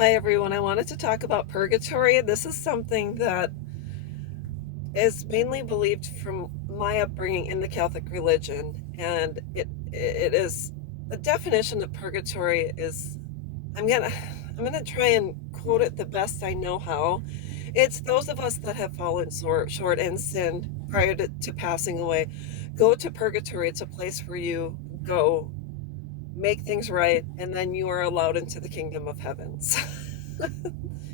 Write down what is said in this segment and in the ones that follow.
Hi, everyone. I wanted to talk about purgatory. This is something that is mainly believed from my upbringing in the Catholic religion, and it is the definition of purgatory is I'm gonna I'm gonna try and quote it the best I know how. It's those of us that have fallen short and sinned prior to passing away go to purgatory. It's a place where you go make things right, and then you are allowed into the kingdom of heavens.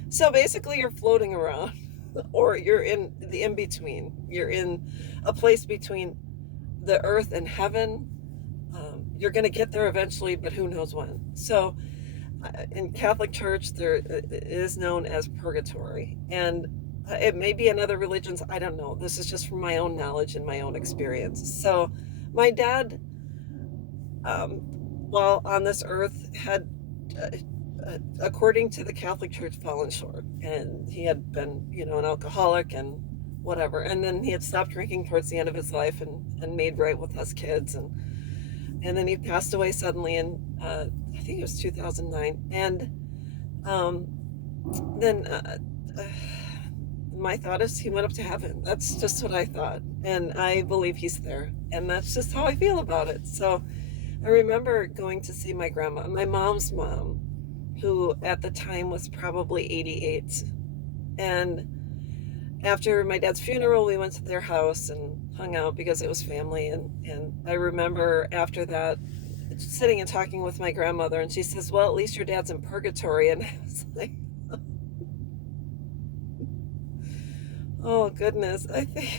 So basically, you're floating around, or you're in the in between. You're in a place between the earth and heaven. You're going to get there eventually, but who knows when. So, in Catholic Church, there it is known as purgatory, and it may be in other religions. I don't know. This is just from my own knowledge and my own experience. So, my dad, while on this earth, had according to the Catholic Church, fallen short. And he had been, an alcoholic and whatever. And then he had stopped drinking towards the end of his life and made right with us kids. And then he passed away suddenly in, I think it was 2009. And then my thought is he went up to heaven. That's just what I thought. And I believe he's there. And that's just how I feel about it. So I remember going to see my grandma, my mom's mom, who at the time was probably 88. And after my dad's funeral, we went to their house and hung out because it was family. And I remember after that sitting and talking with my grandmother, and she says, well, at least your dad's in purgatory. And I was like, oh, goodness. I think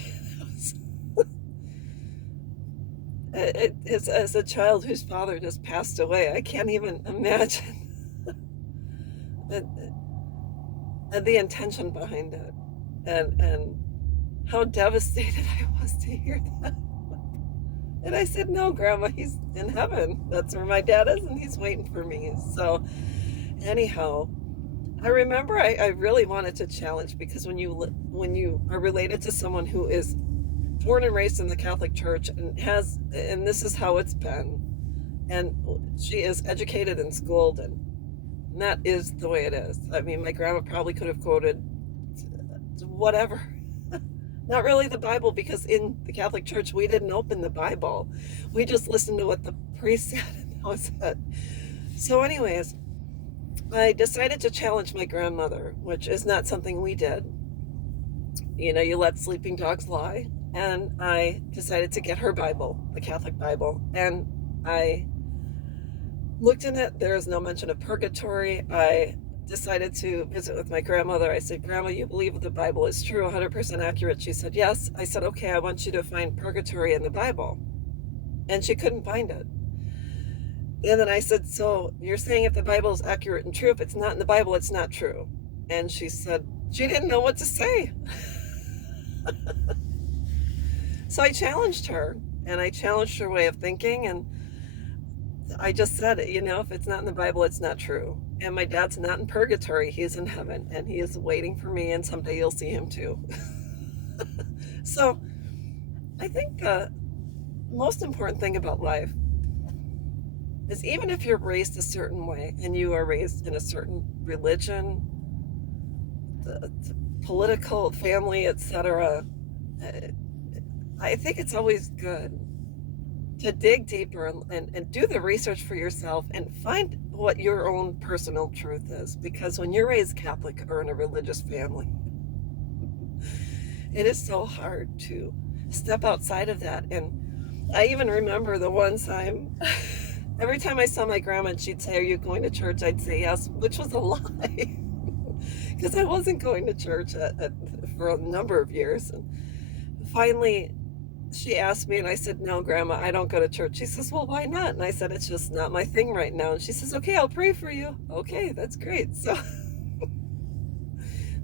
as a child whose father just passed away, I can't even imagine the intention behind it, and how devastated I was to hear that. And I said, no, Grandma, he's in heaven. That's where my dad is, and he's waiting for me. So anyhow, I remember I really wanted to challenge, because when you are related to someone who is born and raised in the Catholic Church and this is how it's been, and she is educated and schooled, and that is the way it is. I mean, my grandma probably could have quoted whatever. Not really the Bible, because in the Catholic Church, we didn't open the Bible. We just listened to what the priest said, and that was it. So anyways, I decided to challenge my grandmother, which is not something we did. You let sleeping dogs lie. And I decided to get her Bible, the Catholic Bible. And I looked in it. There is no mention of purgatory. I decided to visit with my grandmother. I said, Grandma, you believe the Bible is true, 100% accurate? She said, yes. I said, okay, I want you to find purgatory in the Bible. And she couldn't find it. And then I said, so you're saying if the Bible is accurate and true, if it's not in the Bible, it's not true? And she said she didn't know what to say. So I challenged her, and I challenged her way of thinking, and I just said, if it's not in the Bible, it's not true. And my dad's not in purgatory, he's in heaven, and he is waiting for me, and someday you'll see him too. So I think the most important thing about life is, even if you're raised a certain way, and you are raised in a certain religion, the political, family, etc., I think it's always good to dig deeper and do the research for yourself and find what your own personal truth is. Because when you're raised Catholic or in a religious family, it is so hard to step outside of that. And I even remember the one time, every time I saw my grandma and she'd say, are you going to church? I'd say yes, which was a lie, because I wasn't going to church for a number of years. And finally, she asked me, and I said, no, Grandma, I don't go to church. She says, well, why not? And I said, it's just not my thing right now. And she says, okay, I'll pray for you. Okay, that's great. So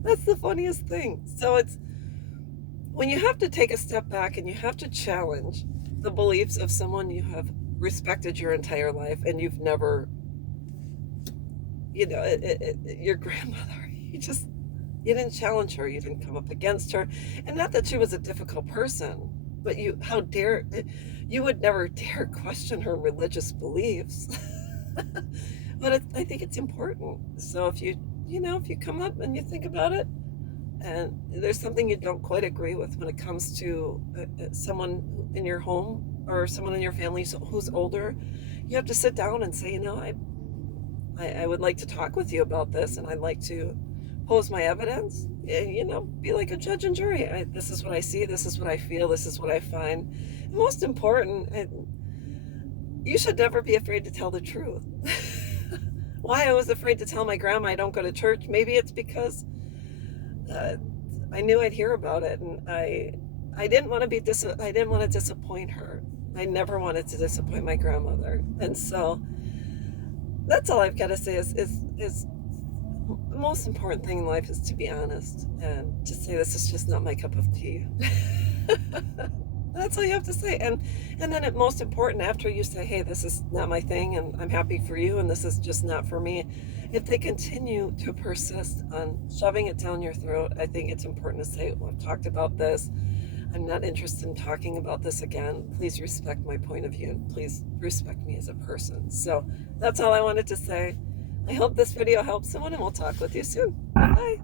that's the funniest thing. So it's when you have to take a step back and you have to challenge the beliefs of someone you have respected your entire life, and you've never, your grandmother, you didn't challenge her. You didn't come up against her. And not that she was a difficult person, but you would never dare question her religious beliefs. But I think it's important. So if you if you come up and you think about it, and there's something you don't quite agree with when it comes to someone in your home or someone in your family who's older, you have to sit down and say, I would like to talk with you about this, and I'd like to pose my evidence. Be like a judge and jury. This is what I see, this is what I feel, this is what I find. And most important, you should never be afraid to tell the truth. Why I was afraid to tell my grandma I don't go to church, maybe it's because uh, I knew I'd hear about it, and I didn't want to I didn't want to disappoint her. I never wanted to disappoint my grandmother, and so that's all I've got to say is the most important thing in life is to be honest and to say this is just not my cup of tea. That's all you have to say. And then most important, after you say, hey, this is not my thing and I'm happy for you and this is just not for me, if they continue to persist on shoving it down your throat, I think it's important to say, well, I've talked about this. I'm not interested in talking about this again. Please respect my point of view and please respect me as a person. So that's all I wanted to say. I hope this video helps someone, and we'll talk with you soon. Bye-bye.